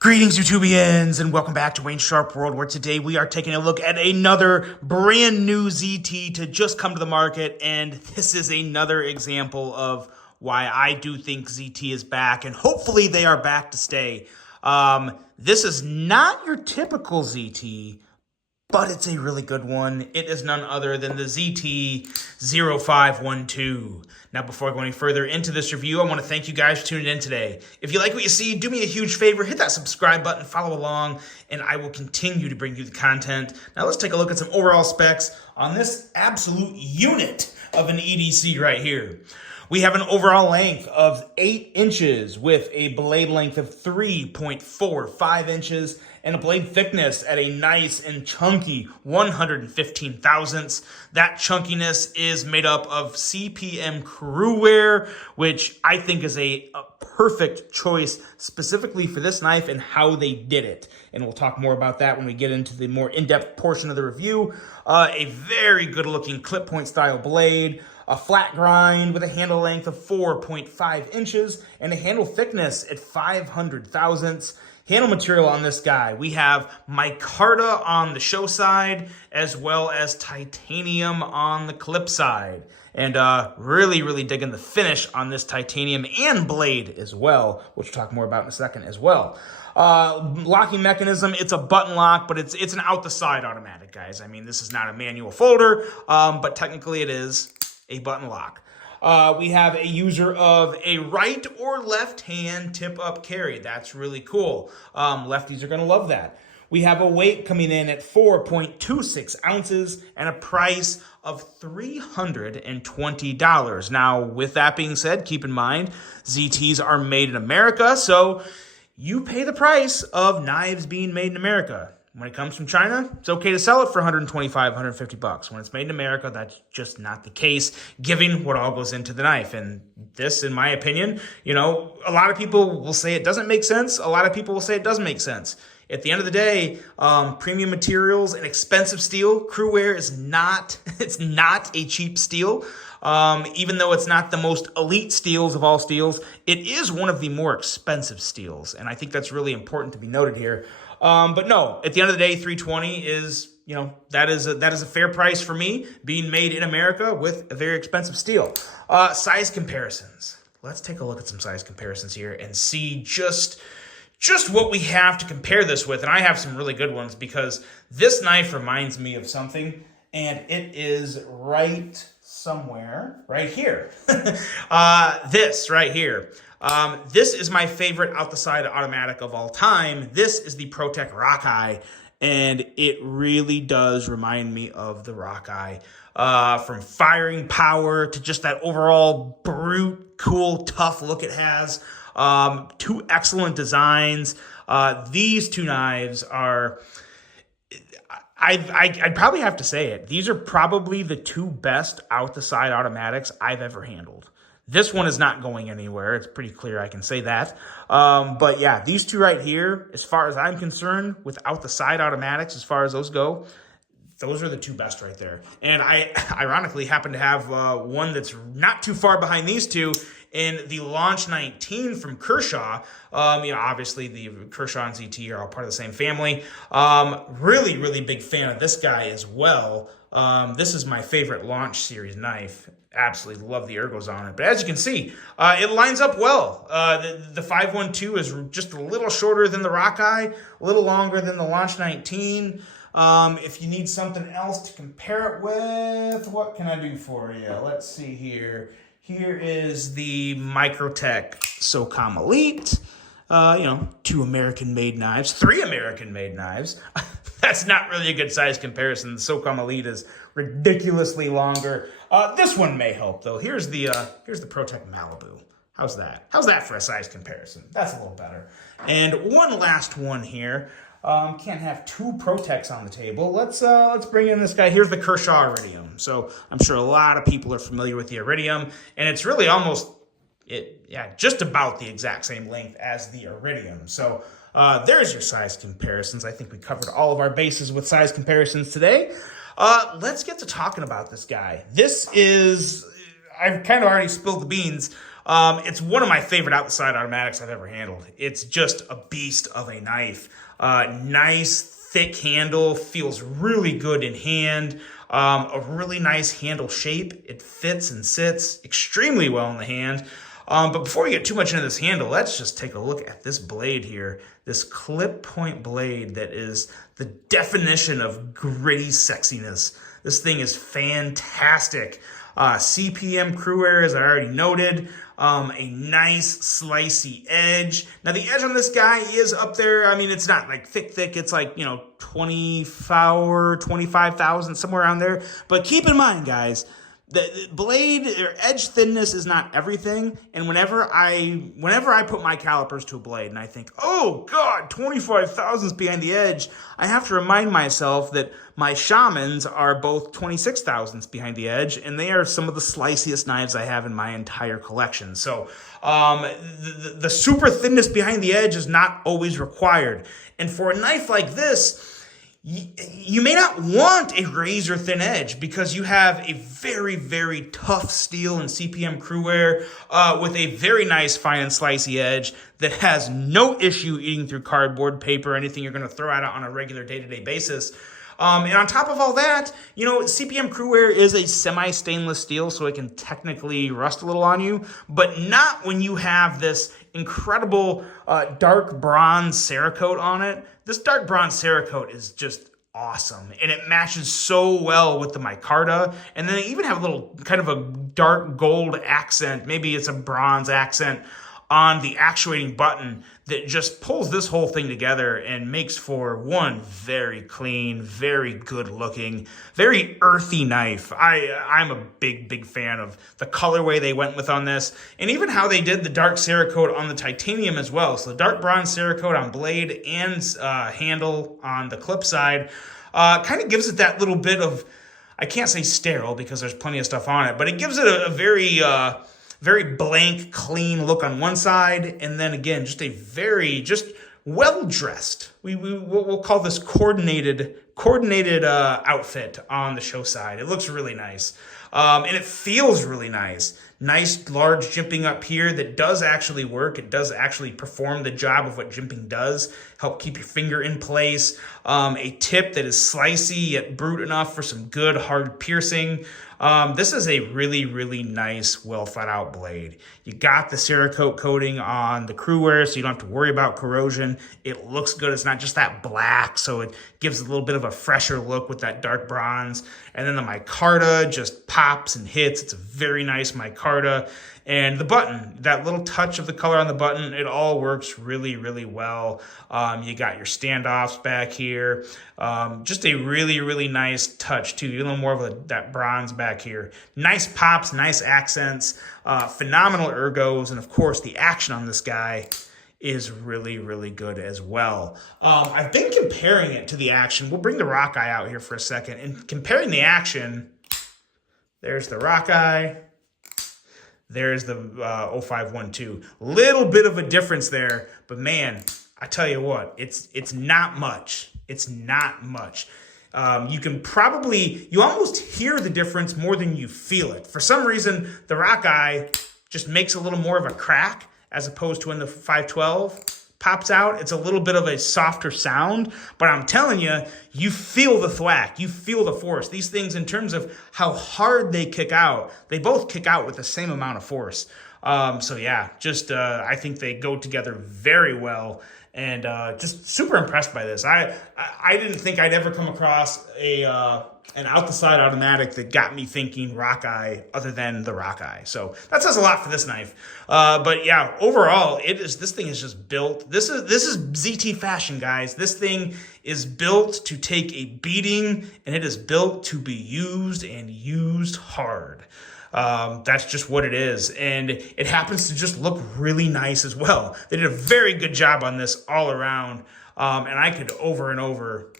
Greetings, YouTubians, and welcome back to Wayne Sharp World, where today we are taking a look at another brand new ZT to just come to the market, and this is another example of why I do think ZT is back, and hopefully they are back to stay. This is not your typical ZT, but it's a really good one. It is none other than the ZT-0512. Now, before I go any further into this review, I want to thank you guys for tuning in today. If you like what you see, do me a huge favor, hit that subscribe button, follow along, and I will continue to bring you the content. Now, let's take a look at some overall specs on this absolute unit of an EDC right here. We have an overall length of 8 inches with a blade length of 3.45 inches and a blade thickness at a nice and chunky 115 thousandths. That chunkiness is made up of CPM Crewwear, which I think is a perfect choice specifically for this knife and how they did it. And we'll talk more about that when we get into the more in-depth portion of the review. A very good looking clip point style blade, a flat grind with a handle length of 4.5 inches and a handle thickness at 500 thousandths. Handle material on this guy, we have micarta on the show side as well as titanium on the clip side. And really digging the finish on this titanium and blade as well, which we'll talk more about in a second as well. Locking mechanism, it's a button lock, but it's an out the side automatic, guys. I mean, this is not a manual folder, but technically it is a button lock. We have a user of a right or left hand tip up carry. That's really cool. Lefties are going to love that. We have a weight coming in at 4.26 ounces and a price of $320. Now, with that being said, keep in mind, ZTs are made in America, so you pay the price of knives being made in America. When it comes from China, it's okay to sell it for 125, 150 bucks. When it's made in America, that's just not the case, given what all goes into the knife. And this, in my opinion, you know, a lot of people will say it doesn't make sense. A lot of people will say it does make sense. At the end of the day, premium materials and expensive steel, Crewwear is not, it's not a cheap steel. Even though it's not the most elite steels of all steels, it is one of the more expensive steels. And I think that's really important to be noted here. But no, at the end of the day, 320 is, you know, that is a fair price for me, being made in America with a very expensive steel. Size comparisons. Let's take a look at some size comparisons here and see just what we have to compare this with. And I have some really good ones because this knife reminds me of something, and it is right somewhere right here. This right here. This is my favorite out the side automatic of all time. This is the ProTech Rockeye, and it really does remind me of the Rockeye. From firing power to just that overall brute, cool, tough look it has. Two excellent designs. These two knives are, I'd probably have to say it, these are probably the two best out the side automatics I've ever handled. This one is not going anywhere. It's pretty clear I can say that. But yeah, these two right here, as far as I'm concerned, without the side automatics, as far as those go, those are the two best right there. And I ironically happen to have one that's not too far behind these two in the Launch 19 from Kershaw. You know, obviously the Kershaw and ZT are all part of the same family. Really big fan of this guy as well. This is my favorite Launch series knife. Absolutely love the ergos on it. But as you can see, it lines up well. The 512 is just a little shorter than the Rockeye, a little longer than the Launch 19. If you need something else to compare it with, what can I do for you? Let's see here. Here is the Microtech SOCOM Elite. You know, 2 American-made knives, 3 American-made knives. That's not really a good size comparison. The SOCOM Elite is ridiculously longer. This one may help, though. Here's the ProTech Malibu. How's that? How's that for a size comparison? That's a little better. And one last one here. Can't have 2 ProTechs on the table. Let's bring in this guy. Here's the Kershaw Iridium. So I'm sure a lot of people are familiar with the Iridium, and it's really almost just about the exact same length as the Iridium. So there's your size comparisons. I think we covered all of our bases with size comparisons today. Let's get to talking about this guy. This is, I've kind of already spilled the beans. It's one of my favorite out-the-side automatics I've ever handled. It's just a beast of a knife. Nice, thick handle, feels really good in hand. A really nice handle shape. It fits and sits extremely well in the hand. But before we get too much into this handle, let's just take a look at this blade here. This clip point blade that is the definition of gritty sexiness. This thing is fantastic. CPM Cruwear, as I already noted. A nice slicey edge. Now the edge on this guy is up there. I mean, it's not like thick. It's like, 25,000, somewhere around there. But keep in mind, guys, the blade or edge thinness is not everything. And whenever I put my calipers to a blade and I think, oh God, 25 thousandths behind the edge, I have to remind myself that my Shamans are both 26 thousandths behind the edge, and they are some of the sliciest knives I have in my entire collection. So the super thinness behind the edge is not always required. And for a knife like this, you may not want a razor thin edge because you have a very, very tough steel and CPM Cruwear with a very nice fine and slicey edge that has no issue eating through cardboard, paper, anything you're going to throw at it on a regular day-to-day basis. And on top of all that, CPM Cruwear is a semi-stainless steel, so it can technically rust a little on you, but not when you have this incredible dark bronze Cerakote on it. This dark bronze Cerakote is just awesome, and it matches so well with the micarta, and then they even have a little kind of a dark gold accent, maybe it's a bronze accent, on the actuating button that just pulls this whole thing together and makes for one very clean, very good looking, very earthy knife. I'm a big fan of the colorway they went with on this, and even how they did the dark Cerakote on the titanium as well. So the dark bronze Cerakote on blade and handle on the clip side kind of gives it that little bit of, I can't say sterile because there's plenty of stuff on it, but it gives it a very blank, clean look on one side, and then again, just a very well-dressed. We'll call this coordinated outfit on the show side. It looks really nice, and it feels really nice. Nice large jimping up here that does actually work. It does actually perform the job of what jimping does. Help keep your finger in place. A tip that is slicey yet brute enough for some good hard piercing. This is a really nice, well thought out blade. You got the Cerakote coating on the Cruwear, so you don't have to worry about corrosion. It looks good. It's not just that black, so it gives a little bit of a fresher look with that dark bronze. And then the micarta just pops and hits. It's a very nice micarta. And the button, that little touch of the color on the button, it all works really well. You got your standoffs back here. Just a really nice touch too. A little more of that bronze back here. Nice pops, nice accents, phenomenal ergos, and of course the action on this guy is really good as well. I've been comparing it to the action. We'll bring the Rockeye out here for a second. And comparing the action, there's the Rockeye. There's the 0512. Little bit of a difference there, but man, I tell you what, it's not much. It's not much. You almost hear the difference more than you feel it. For some reason, the Rockeye just makes a little more of a crack as opposed to when the 512 pops out. It's a little bit of a softer sound, but I'm telling you, you feel the thwack, you feel the force. These things, in terms of how hard they kick out, they both kick out with the same amount of force. So yeah, I think they go together very well, and just super impressed by this. I didn't think I'd ever come across an out-the-side automatic that got me thinking Rockeye other than the Rockeye. So that says a lot for this knife. But yeah, overall, this thing is just built. This is ZT fashion, guys. This thing is built to take a beating, and it is built to be used and used hard. That's just what it is. And it happens to just look really nice as well. They did a very good job on this all around. And I could over and over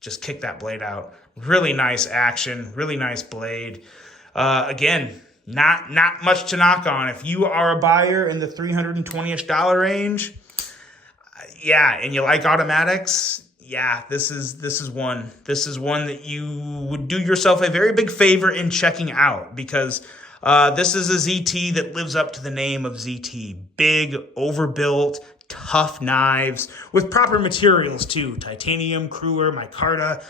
just kick that blade out. Really nice action, really nice blade. Again, not much to knock on. If you are a buyer in the $320-ish range, yeah, and you like automatics, yeah, this is one. This is one that you would do yourself a very big favor in checking out, because This is a ZT that lives up to the name of ZT. Big, overbuilt, tough knives with proper materials too. Titanium, cruer, micarta.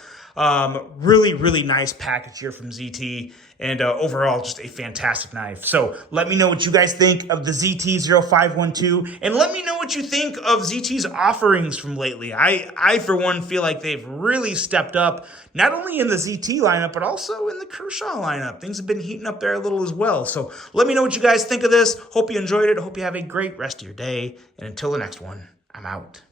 Really, really nice package here from ZT, and overall just a fantastic knife. So let me know what you guys think of the ZT-0512, and let me know what you think of ZT's offerings from lately. I for one feel like they've really stepped up, not only in the ZT lineup, but also in the Kershaw lineup. Things have been heating up there a little as well. So let me know what you guys think of this. Hope you enjoyed it. Hope you have a great rest of your day, and until the next one, I'm out.